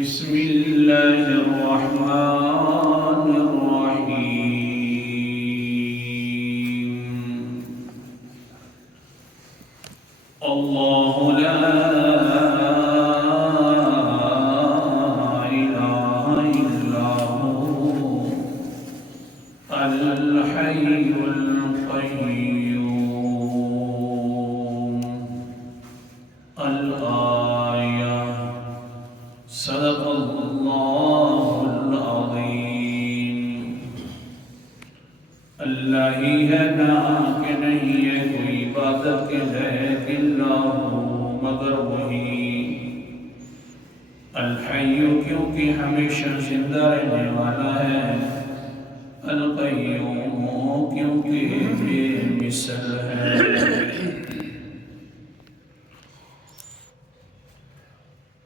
بسم اللہ الرحمن الرحیم اللہ لا الہ الا هو الحی القیوم الآیہ صدق اللہ العظیم۔ اللہ ہی ہے نہ کہ نہیں ہے کوئی عبادت کے لائق الا ہو مگر وہی، الحی کیونکہ ہمیشہ زندہ رہنے والا ہے، القیوم کیونکہ بے مثل ہے۔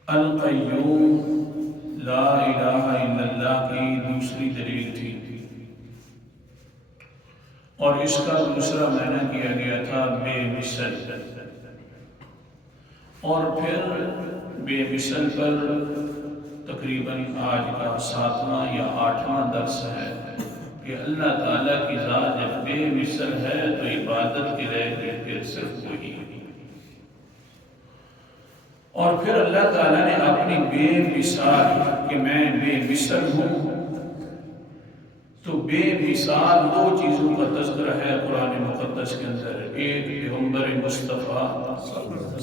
القیوم لا الہ الا اللہ کی دوسری دلیل تھی، اور اس کا دوسرا معنی کیا گیا تھا بے مثل، اور پھر بے مثل پر تقریباً آج کا 7واں یا 8واں درس ہے کہ اللہ تعالیٰ کی ذات جب بے مثل ہے تو عبادت کے لئے پھر صرف وہی، اور پھر اللہ تعالیٰ نے اپنی بے مثال کہ میں بے مثل ہوں، تو بے مثال دو چیزوں کا تذکرہ ہے قرآن مقدس کے اندر، ایک پیغمبر مصطفیٰ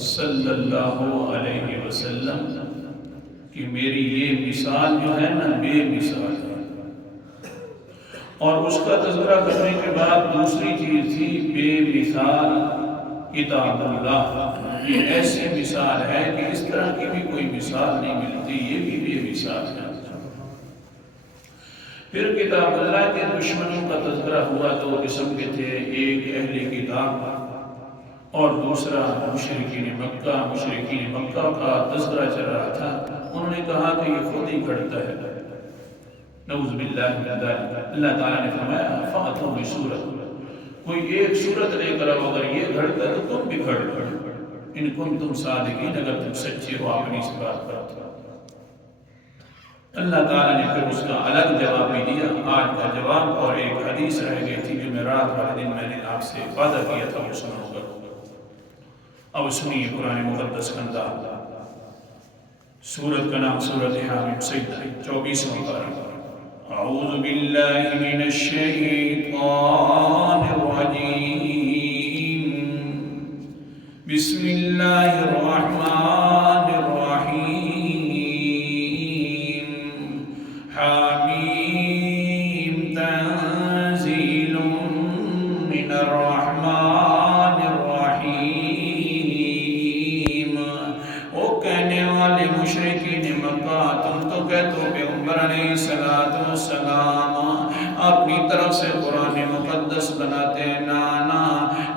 صلی اللہ علیہ وسلم کہ میری یہ مثال جو ہے نا بے مثال ہے، اور اس کا تذکرہ کرنے کے بعد دوسری چیز تھی بے مثال کتاب اللہ، یہ ایسی مثال ہے کہ اس طرح کی بھی کوئی مثال نہیں ملتی، یہ بھی بے مثال ہے۔ پھر کتاب اللہ کے دشمنوں کا تذکرہ ہوا، دو قسم کے تھے، ایک اہل کتاب اور دوسرا مشرکین مکہ۔ مشرکین مکہ کا تذکرہ چل رہا تھا، انہوں نے کہا کہ یہ خود ہی گھڑتا ہے، نعوذ باللہ من ذالک۔ اللہ تعالیٰ نے فرمایا فَأْتُوا بِسُورَةٍ، کوئی ایک صورت لے کر اگر یہ گھڑتا ہے تو تم بھی گھڑ ان کنتم صادقین، اگر تم سچے ہو اپنی اس بات پر۔ اللہ تعالیٰ نے پھر اس کا الگ جواب بھی دیا۔ آج کا جواب اور ایک حدیث رہ گئی تھی جو میں رات والے دن میں نے آپ سے وعدہ کیا تھا وہ سنوں گا۔ اب سنیے قرآن مقدس کا انداز۔ سورت کا نام سورت حامیم سجدہ، 24واں پارہ۔ اعوذ باللہ من الشیطان الرجیم، بسم اللہ الرحمن الرحیم، حامیم تنزیل من الرحمن الرحیم۔ وہ کہنے والے مشرکین مکہ، تم تو کہتے ہو پیغمبر علیہ السلام اپنی طرف سے قرآن مقدس بناتے ہیں، نانا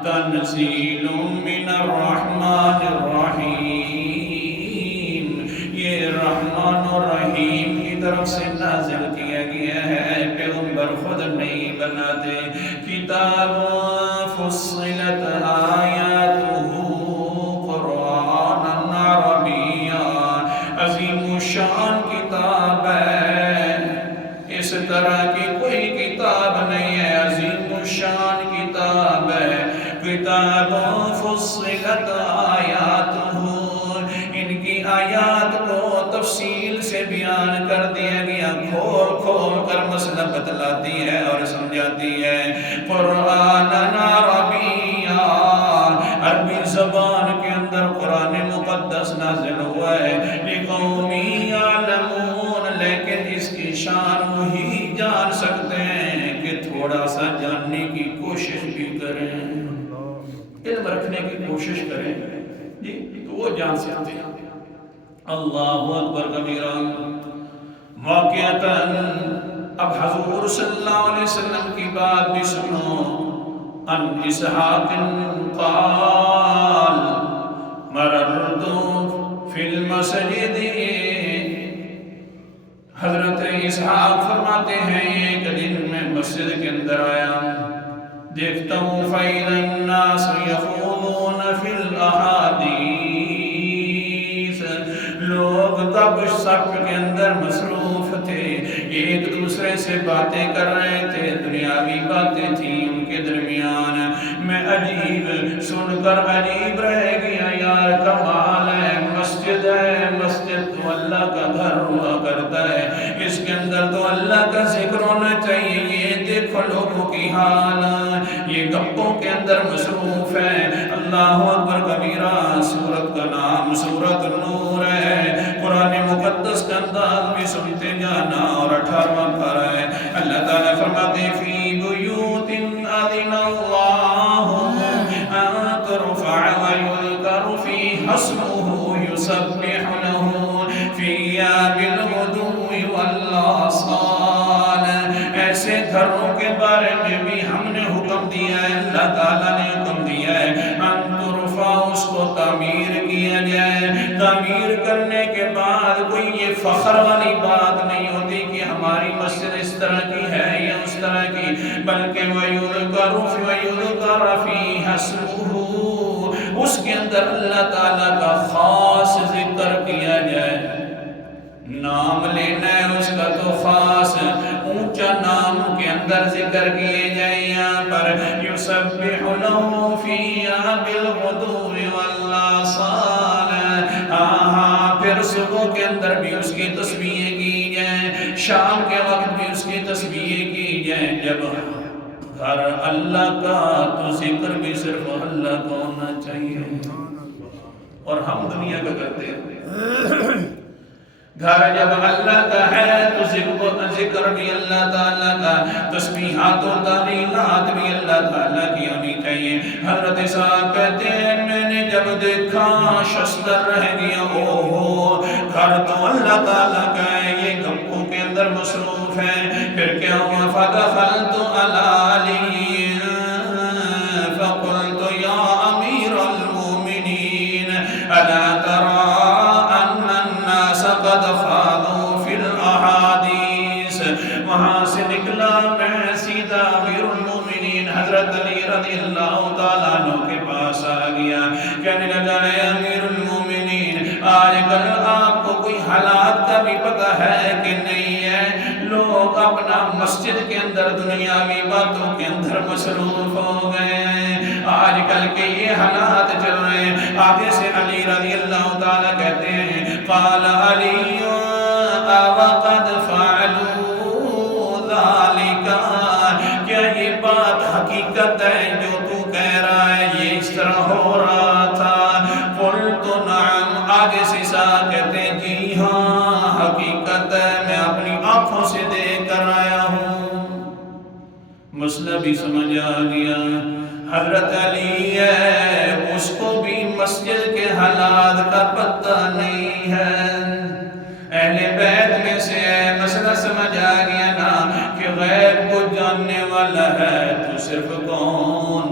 تنزیل من الرحمن الرحیم، یہ رحمان و رحیم کی طرف سے نازل کیا گیا ہے، پیغمبر خود نہیں بناتے۔ کتاب فصلت آیاتہ قرآنا عربیا، عظیم الشان کتاب ہے، اس طرح کی کوئی کتاب نہیں ہے، عظیم الشان کتاب ہے۔ کتاب فصلت آیاتہ، ان کی آیات کو تفصیل سے بیان کر دیا گیا، کھول کھول کر مسئلہ بتلاتی ہے اور سمجھاتی ہے۔ قرآن عربیہ، عربی زبان کے اندر قرآن مقدس نازل ہوا ہے، لقوم یعلمون، لیکن اس کی شان وہی جان سکتے ہیں کہ تھوڑا سا جاننے کی کوشش بھی کریں، علم رکھنے کی کوشش کریں جی تو وہ جان سکتے ہیں۔ اللہ اکبر کبیرہ۔ واقعتاً اب حضور صلی اللہ علیہ وسلم کی بات بھی سنو۔ ان اسحاق قال مررت فی المسجد، حضرت اسحاق فرماتے ہیں ایک دن میں مسجد کے اندر آیا، دیکھتا ہوں فَإِذَا النَّاسُ يَخُوضُونَ فِي الْأَحَادِيثِ، لوگ گپ سپ کے اندر مصروف تھے، ایک دوسرے سے باتیں کر رہے تھے، دنیاوی باتیں تھیں ان کے درمیان۔ میں عجیب سن کر عجیب رہ گیا، یار کمال ہے، مسجد ہے، مسجد تو اللہ کا گھر ہوا کرتا ہے، اس کے اندر تو اللہ کا ذکر ہونا چاہیے، یہ دیکھو لوگوں کی حال، یہ گپوں کے اندر مصروف ہے۔ اللہ اکبر کبیرہ، سورت کا نام سورت النور ہے، قرآن مقدس کا انداز بھی سنتے جانا، اور 18واں پارہ ہے۔ اللہ تعالیٰ فرماتے ہیں فی بیوت اذن اللہ ان ترفع ویذکر فیہا اسمہ یسبح لہ فیہا بالغدو والآصال۔ ایسے گھروں کے بارے میں بھی ہم نے حکم دیا ہے، اللہ تعالیٰ نے حکم دیا ہے، ان ترفع، اس کو تعمیر کیا جائے۔ تعمیر کرنے کے بعد کوئی یہ فخر والی بات نہیں ہوتی کہ ہماری مسجد اس طرح کی ہے یا اس طرح کی، بلکہ وَيُذْكَرَ فِيهَا اسْمُهُ، اس کے اندر اللہ تعالیٰ کا خاص ذکر کیا جائے۔ نام لینا ہے اس کا تو خاص اونچا نام کے اندر ذکر کیے جائیں یہاں پر، یسبح لہ فیہا بالغدو والآصال۔ پھر صبح کے اندر بھی اس کی تسبیح کی جائیں، شام کے وقت بھی اس کی تسبیح کی جائیں۔ جب گھر اللہ کا تو ذکر بھی صرف اللہ کا ہونا چاہیے، اور ہم دنیا کا کرتے ہیں۔ گھر جب اللہ کا ہے تو ذکر بھی اللہ تعالیٰ کا، تسبیحات و تعلیلات بھی اللہ تعالیٰ کی ہونی چاہیے۔ حضرت صاحب کہتے ہیں میں نے جب دیکھا ششدر رہ گیا، اوہو گھر تو اللہ تعالیٰ کا ہے، یہ گپوں کے اندر مصروف ہے۔ پھر کیا ہوا، فدخلت علی علی فقلت یا امیر المومنین الا ترى قد فاضوا فی الاحادیث۔ وہاں سے نکلا میں سیدھا امیر المومنین حضرت علی رضی اللہ تعالیٰ عنہ کے پاس آ گیا، کہنے لگا اے امیر المومنین، آج کل آپ کو کوئی حالات کا بھی پتہ ہے کہ نہیں ہے؟ لوگ اپنا مسجد کے اندر دنیاوی باتوں کے اندر مصروف ہو گئے ہیں، آج کل کے یہ حالات چل رہے ہیں۔ آگے سے علی رضی اللہ تعالیٰ کہتے ہیں قال علی وقد فعلوا ذلك، کیا یہ بات حقیقت ہے جو تو کہہ رہا ہے، یہ اس طرح ہو رہا تھا؟ قلت نعم، آگے سے کہتے ہیں جی ہاں حقیقت ہے، میں اپنی آنکھوں سے دیکھ کر آیا ہوں۔ مسئلہ بھی سمجھ آ گیا۔ حضرت علی ہے، اس کو بھی مسجد کے حالات کا پتہ نہیں ہے، اہل بیت میں سے ہے، مسئلہ سمجھ آ گیا نا کہ غیب کو جاننے والا ہے تو صرف کون؟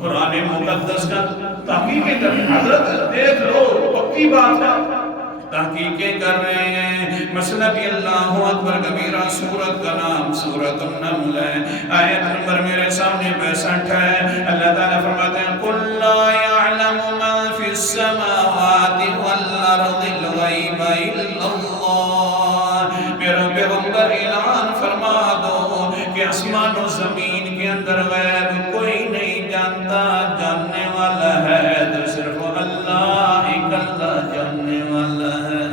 قرآن مقدس کا تحقیقیں کر، حضرت دیکھ لو پکی بات ہے، تحقیقیں کر رہے ہیں۔ مسئلہ بھی اللہ اکبر کبیرہ، سورت کا نام سورت النمل ہے، آیت نمبر میرے سامنے 65 ہے۔ اللہ تعالیٰ فرماتے ہیں قُلْ لَا يَعْلَمُ مَا فِي السَّمَاوَاتِ وَالْأَرْضِ الْغَيْبَ إِلَّا اللَّهُ، میرا پیغمبر اعلان فرما دو کہ آسمان و زمین کے اندر غیب کوئی نہیں جانتا، جاننے والا ہے تو صرف اللہ، ایک اللہ جاننے والا ہے،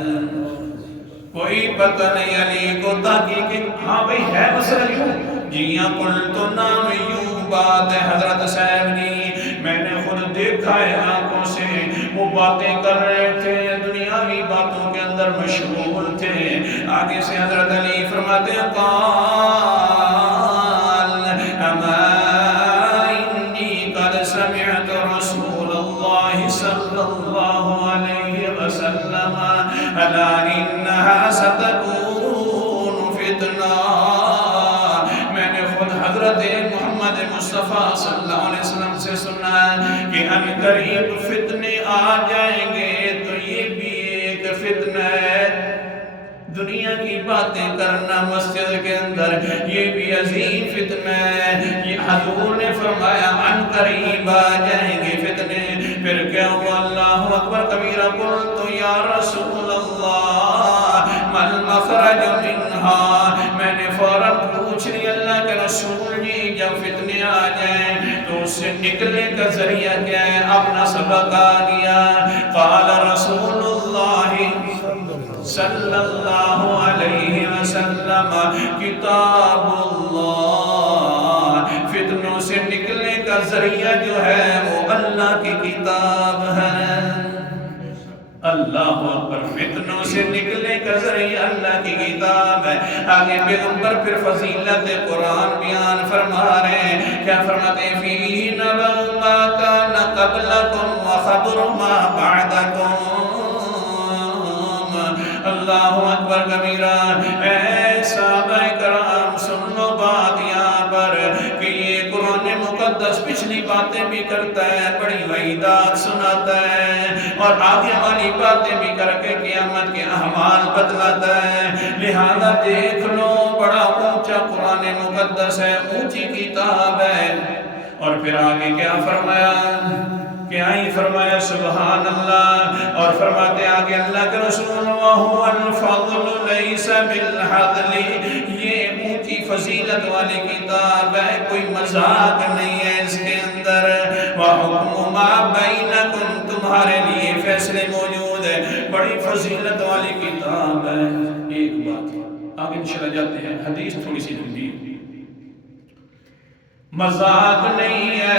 کوئی پتہ نہیں۔ علی کو تحقیق، ہاں بھئی ہے مسئلہ یوں، جی ہاں قل تو نام یوں بات ہے حضرت صاحب جی، میں نے خود دیکھا ہے آنکھوں سے، وہ باتیں کر رہے تھے، دنیاوی باتوں کے اندر مشغول تھے۔ آگے سے حضرت علی فرماتے ہیں قال اما انی قد سمعت رسول اللہ صلی اللہ علیہ وسلم الا انہا ستکون فتنہ، میں نے خود حضرت محمد مصطفیٰ صلی اللہ علیہ وسلم سے سنا کہ ان قریب فتنے آ جائیں گے، تو یہ بھی ایک فتنہ ہے، دنیا کی باتیں کرنا مسجد کے اندر، یہ بھی عظیم فتنہ ہے۔ یہ حضور نے فرمایا ان قریب آ جائیں گے فتنے۔ پھر کیا ہوا، اللہ اکبر کبیرہ، قلت یا رسول اللہ المخرج منها، میں نے فوراً پوچھ لی اللہ کے رسول جی جب فتنے آ جائیں تو اس سے نکلنے کا ذریعہ کیا ہے؟ اپنا سبق آ گیا. قال رسول اللہ صلی اللہ علیہ وسلم کتاب اللہ، فتنوں سے نکلنے کا ذریعہ جو ہے وہ اللہ کی کتاب ہے. اللہ اکبر، فتنوں سے نکلنے کا ذریعہ اللہ کی کتاب ہے. آگے پیغمبر پھر فضیلت قرآن بیان فرما رہے ہیں. کیا فرماتے ہیں؟ فِيهِ نَبَأُ مَا كَانَ قَبْلَكُمْ وَخَبْرُ مَا بَعْدَكُمْ. اللہ اکبر کبیرہ. اے صحابہ کرام سن لو بات یہاں پر کہ یہ قرآن مقدس پچھلی باتیں بھی کرتا ہے، بڑی وعیدات سناتا ہے، اور آگے والی باتیں بھی کر کے قیامت کے احوال بدلاتا ہے. لہذا دیکھ لو بڑا اونچا قرآن مقدس ہے، اونچی کتاب ہے. اور پھر آگے کیا فرمایا؟ کیا ہی فرمایا؟ سبحان اللہ. اور فرماتے آگے اللہ کے رسول وَهُوَ الْفَضْلُ لَيْسَ بِالْحَضْلِ، یہ اونچی فضیلت والی کتاب ہے، کوئی مذاق نہیں ہے اس کے اندر. وَحُكْمُ مَا بَيْنَكُمْ، تمہارے لیے فیصلے موجود ہے، بڑی فضیلت والی کتاب ہے. ایک بات آگے انشاءاللہ جاتے ہیں، حدیث تھوڑی سی لمبی، مذاق نہیں ہے.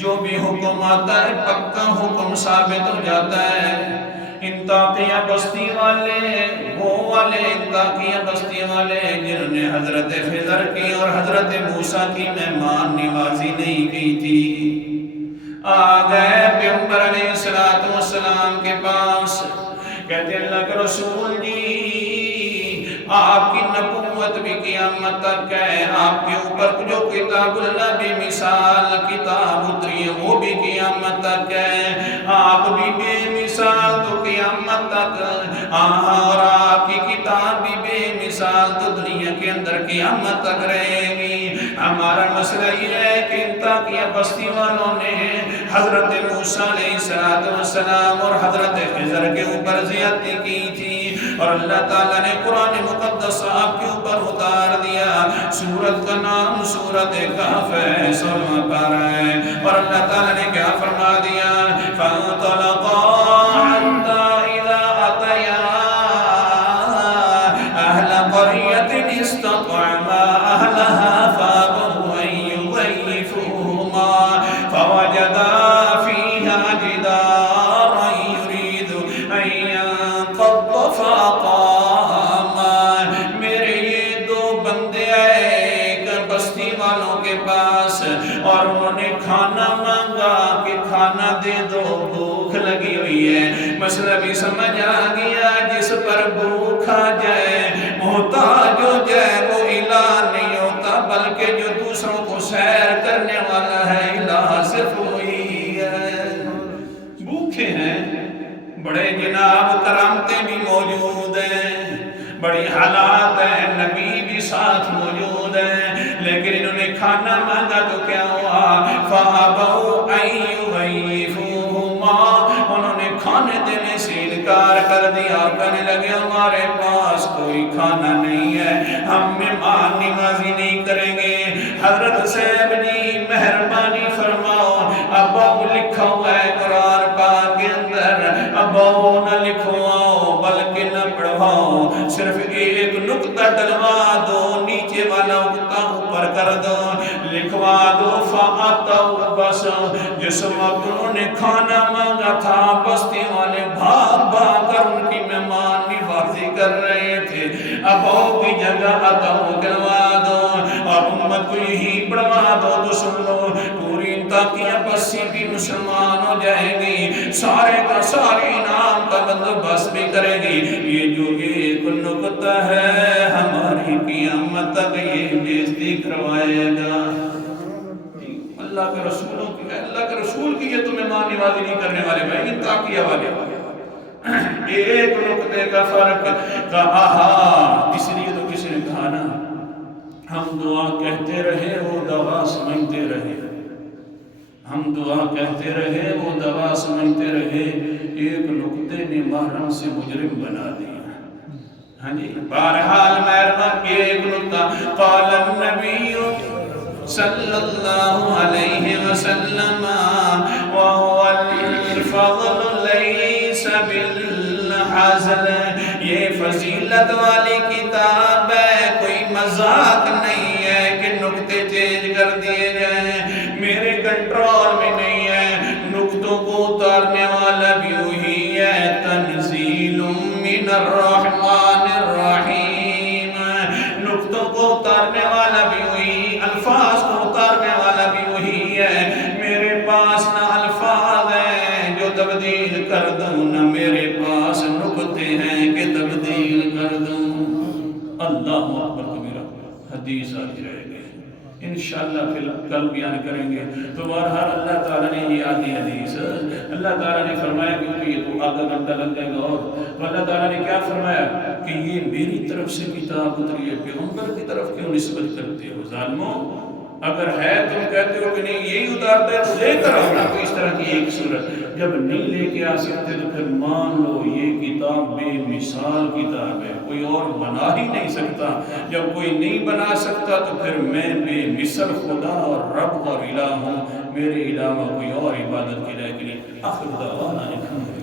جو بھی حکم آتا ہے پکا حکم ثابت ہو جاتا ہے. انطاکیہ بستی والے وہ والے انطاکیہ بستی والے جنہوں نے حضرت خضر کی اور حضرت موسیٰ کی مہمان نوازی نہیں کی تھی، آ گئے پیغمبر علیہ السلام کے پاس. کہتے اللہ کے رسول جی آپ کی نبوت بھی قیامت تک ہے، آپ کے اوپر جو کتاب اللہ بے مثال کتاب اتری ہے وہ بھی قیامت تک ہے، آپ بھی بے مثال تو قیامت تک، اور آپ کی کتاب بھی بے مثال تو دنیا کے اندر قیامت تک رہے گی. ہمارا مسئلہ یہ ہے کہ انطاکیہ بستی والوں نے حضرت موسیٰ علیہ السلام اور حضرت خضر کے اوپر زیادتی کی تھی، اور اللہ تعالیٰ نے قرآن مقدس آپ کے اوپر اتار دیا. سورت کا نام سورت کہف ہے، 16واں پارہ ہے. اور اللہ تعالیٰ نے کیا فرما دیا؟ فَانطَلَقَا حَتَّى إِذَا أَتَيَا أَهْلَ قَرْيَةٍ اسْتَطْعَمَا أَهْلَهَا فَأَبَوْا أَن يُضَيِّفُوهُمَا فَوَجَدَا فِيهَا جِدَارًا يُرِيدُ أَن يَنقَضَّ فَأَقَامَ. میرے یہ دو بندے آئے ایک بستی والوں کے پاس، اور انہوں نے کھانا مانگا کہ کھانا دے دو، بھوک لگی ہوئی ہے. مسئلہ بھی سمجھ آ گیا، جس پر بھوک آ جائے محتاج ہو جائے وہ الہ نہیں ہوتا، بلکہ جو دوسروں کو سیر کرنے والا ہے الہ صرف وہی ہے. بھوکے ہیں، بڑے جناب کرامتیں بھی موجود ہیں، بڑی حالات ہیں، نبی بھی ساتھ موجود ہیں، لیکن انہوں نے کھانا مانگا تو کیا ہوا؟ فَأَبَوْا أَن يُضَيِّفُوهُمَا، انہوں نے کھانے دینے سے انکار کر دیا، کہنے لگے ہمارے پاس کوئی کھانا نہیں ہے، ہم مہمان نوازی نہیں کریں گے. حضرت صاحب جی مہربانی فرماؤ، ابو لکھا ہوا ہے قرآن پاک کے اندر، ابو نہ لکھواؤ بلکہ نہ پڑھواؤ، صرف ایک نقطہ ڈلوا دو، نیچے والا نقطہ اوپر کر دو، لکھوا دو. فَأَتَوْا، بس جس وقت انہوں نے کھانا مانگا تھا بستی والے بھاگ بھاگ کر ان کی مہمان نوازی کر رہے تھے. ابو کی جگہ اتو کروا دو اور امت کو یہی پڑھوا دو تو سن لو پوری انطاکیہ بستی بھی مسلمان ہو جائے گی، سارے کا سارے انعام کا بندوبست بھی کرے گی. یہ جو ایک نکتہ ہے ہماری قیامت تک یہ بےزتی کروائے گا. اللہ کے رسولوں کی، اللہ کے رسول کی یہ تو مہمان نوازی نہیں کرنے والے بھائی، انطاکیہ والے ایک نقطے کا فرق کہا. اس لیے تو کسی نے کہا نا، ہم دعا کہتے رہے وہ دوا سمجھتے رہے، ہم دعا کہتے رہے وہ دوا سمجھتے رہے، ایک نقطے نے محرم سے مجرم بنا دیا. ہاں جی بہرحال مہربان ایک نکتہ قال النبی صلی اللہ علیہ وسلم وهو الفضل ليس بالحزن، یہ فضیلت والی کتاب ہے، کوئی مذاق نہیں ہے کہ نکتے چینج کر دیے جائیں، میرے کنٹرول میں نہیں ہے، نکتوں کو اتارنے والا بھی وہی ہے، تنزیل من الرحمن الرحیم، نکتوں کو اتارنے والا بھی وہی، الفاظ کو اتارنے والا بھی وہی ہے، میرے پاس نہ الفاظ ہیں جو تبدیل کر دوں، نہ میرے پاس نکتے ہیں کہ تبدیل کر دوں۔ اللہ اکبر کبیرہ، حدیث آتی رہے گی انشاءاللہ، پھر کل بیان کریں گے۔ تو بہرحال اللہ تعالیٰ نے یہ آدھی حدیث اللہ تعالیٰ نے فرمایا، کیونکہ یہ تو آدھا گھنٹہ لگ جائے گا، اور اللہ تعالیٰ نے کیا فرمایا کہ یہ میری طرف سے کتاب اتری ہے، پیغمبر کی طرف کیوں نسبت کرتے ہو ظالموں؟ اگر ہے تم کہتے ہو کہ نہیں یہی اتارتا ہے تو لے کر آؤ نا کوئی اس طرح کی ایک صورت، جب نہیں لے کے آ سکتے تو پھر مان لو یہ کتاب بے مثال کتاب ہے، کوئی اور بنا ہی نہیں سکتا، جب کوئی نہیں بنا سکتا تو پھر میں بے مثل خدا اور رب اور الہ ہوں، میرے علاوہ کوئی اور عبادت کی لائق نہیں۔ آخر دعوانا الحمد